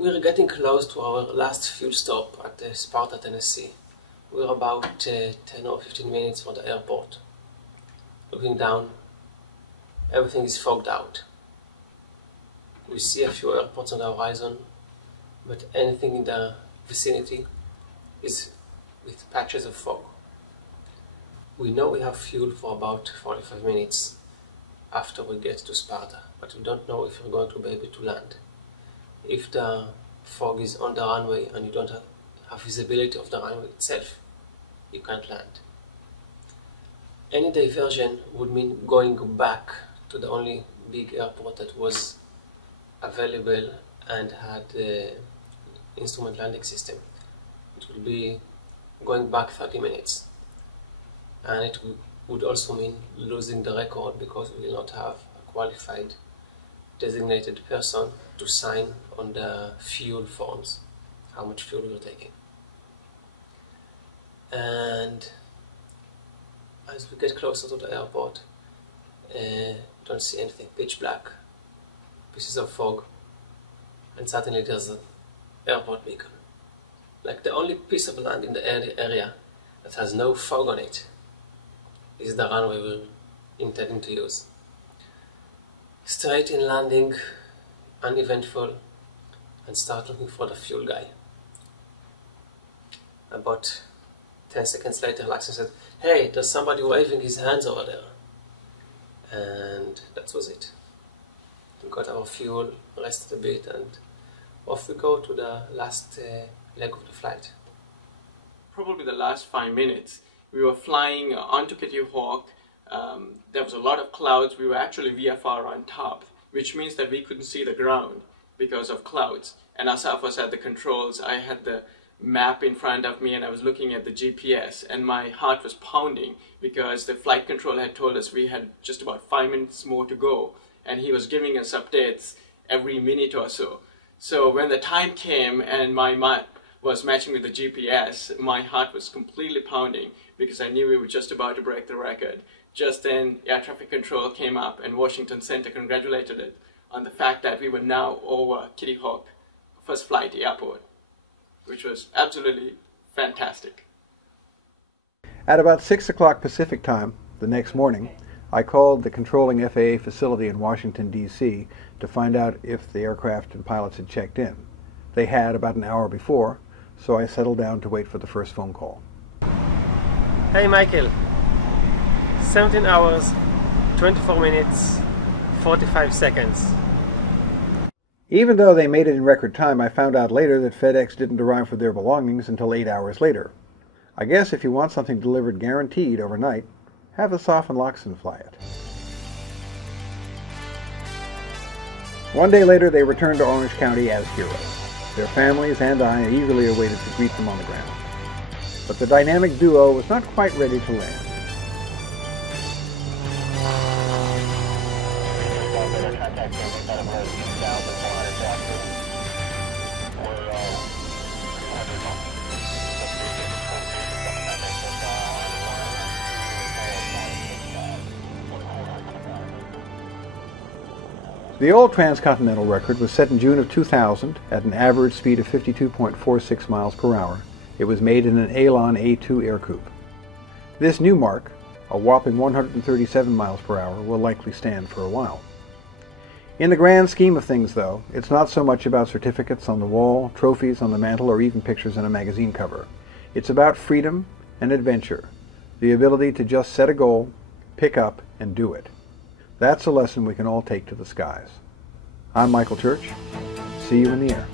we're getting close to our last fuel stop at Sparta, Tennessee. We're about 10 or 15 minutes from the airport. Looking down, everything is fogged out. We see a few airports on the horizon, but anything in the vicinity is with patches of fog. We know we have fuel for about 45 minutes after we get to Sparta, but we don't know if we're going to be able to land. If the fog is on the runway and you don't have visibility of the runway itself, you can't land. Any diversion would mean going back to the only big airport that was available and had the instrument landing system. It would be going back 30 minutes. And it would also mean losing the record because we will not have a qualified designated person to sign on the fuel forms, how much fuel we're taking. And as we get closer to the airport, don't see anything, pitch black, pieces of fog, and suddenly there's an airport beacon. Like the only piece of land in the area that has no fog on it is the runway we're intending to use. Straight in landing, uneventful, and start looking for the fuel guy. About 10 seconds later, Laxon said, "Hey, there's somebody waving his hands over there." And that was it. We got our fuel, rested a bit, and off we go to the last leg of the flight. Probably the last 5 minutes. We were flying onto Kitty Hawk. There was a lot of clouds. We were actually VFR on top, which means that we couldn't see the ground because of clouds. And Asaf was at the controls. I had the map in front of me and I was looking at the GPS, and my heart was pounding because the flight controller had told us we had just about 5 minutes more to go, and he was giving us updates every minute or so. So when the time came and my map was matching with the GPS, my heart was completely pounding because I knew we were just about to break the record. Just then, air traffic control came up and Washington Center congratulated it on the fact that we were now over Kitty Hawk First Flight Airport, which was absolutely fantastic. At about 6 o'clock Pacific time the next morning, I called the controlling FAA facility in Washington, D.C. to find out if the aircraft and pilots had checked in. They had about an hour before, so I settled down to wait for the first phone call. Hey Michael, 17 hours, 24 minutes, 45 seconds. Even though they made it in record time, I found out later that FedEx didn't arrive with their belongings until 8 hours later. I guess if you want something delivered guaranteed overnight, have Asaf and Loxon fly it. One day later, they returned to Orange County as heroes. Their families and I eagerly awaited to greet them on the ground. But the dynamic duo was not quite ready to land. The old Transcontinental record was set in June of 2000 at an average speed of 52.46 miles per hour. It was made in an Elan A2 air coupe. This new mark, a whopping 137 miles per hour, will likely stand for a while. In the grand scheme of things, though, it's not so much about certificates on the wall, trophies on the mantle, or even pictures in a magazine cover. It's about freedom and adventure, the ability to just set a goal, pick up, and do it. That's a lesson we can all take to the skies. I'm Michael Church. See you in the air.